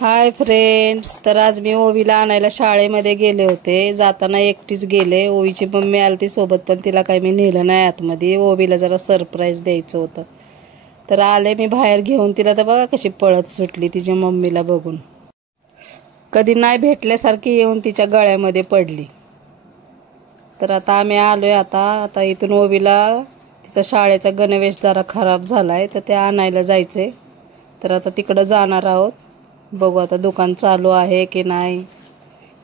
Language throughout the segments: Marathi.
हाय फ्रेंड्स, तर आज मी ओवीला आणायला शाळेमध्ये गेले होते. जाताना एकटीच गेले. ओवीची मम्मी आलती सोबत, पण तिला काही मी नेलं नाही आतमध्ये. ओवीला जरा सरप्राईज द्यायचं होतं. तर आले मी बाहेर घेऊन तिला. तर बघा कशी पळत सुटली तिच्या मम्मीला बघून. कधी नाही भेटल्यासारखी येऊन तिच्या गळ्यामध्ये पडली. तर आता आम्ही आलोय. आता इथून ओवीला तिचा शाळेचा गणवेश जरा खराब झालाय, तर ते आणायला जायचंय. तर आता तिकडं जाणार आहोत. बघू आता दुकान चालू आहे की नाही.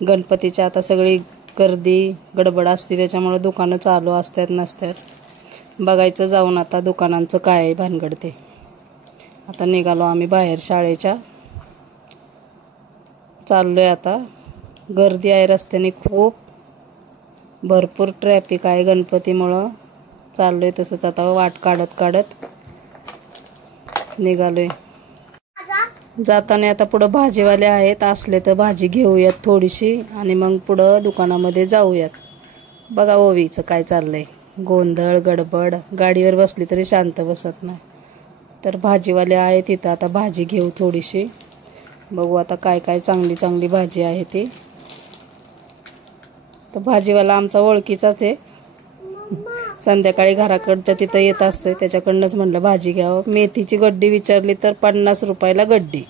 गणपतीच्या आता सगळी गर्दी गडबड असते, त्याच्यामुळे दुकानं चालू असतात नसतात. बघायचं जाऊन आता दुकानांचं काय आहे भानगड ते. आता निघालो आम्ही बाहेर शाळेच्या. चाललोय आता. गर्दी आहे रस्त्याने खूप. भरपूर ट्रॅफिक आहे गणपतीमुळं. चाललोय तसंच आता वाट काढत निघालोय. जाताना आता पुढं भाजीवाले आहेत, असले तर भाजी घेऊयात थोडीशी आणि मग पुढं दुकानामध्ये जाऊयात. बघा ओवीचं काय चाललंय, गोंधळ गडबड. गाडीवर बसली तरी शांत बसत नाही. तर भाजीवाले आहेत तिथं, आता भाजी घेऊ थोडीशी. बघू आता काय काय चांगली भाजी आहे ती. तर भाजीवाला आमचा ओळखीचाच आहे. संध्याकाळी घराकडच्या तिथं येत असतोय, त्याच्याकडनंच म्हणलं भाजी घ्यावं. मेथीची गड्डी विचारली तर 50 रुपयाला गड्डी.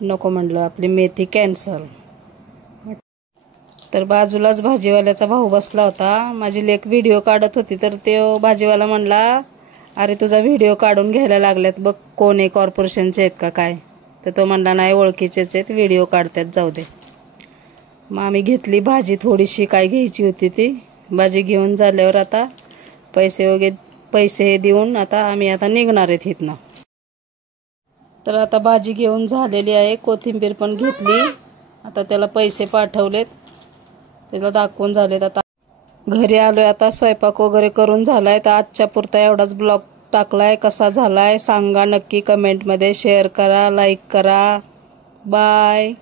नको म्हणलं, आपली मेथी कॅन्सल. तर बाजूलाच भाजीवाल्याचा भाऊ बसला होता. माझी लेक व्हिडिओ काढत होती, तर तो भाजीवाला म्हणला, अरे तुझा व्हिडिओ काढून घ्यायला लागल्यात बघ, कोण आहे, कॉर्पोरेशनचे आहेत का काय. तर तो म्हणला नाही, ओळखीचेच आहेत, व्हिडिओ काढतात, जाऊ दे. मग आम्ही घेतली भाजी थोडीशी, काय घ्यायची होती ती. भाजी घेऊन झाल्यावर आता पैसे देऊन आता निघणार आहेत इथनं. तर आता भाजी घेऊन झालेली आहे. कोथिंबीर पण घेतली. आता त्याला पैसे पाठवलेत, त्याला दाखवून झालेत. आता घरी आलोय. आता स्वयंपाक वगैरे करून झालाय. तर आजच्या पुरता एवढाच ब्लॉग टाकलाय. कसा झालाय सांगा नक्की कमेंटमध्ये. शेअर करा, लाईक करा. बाय.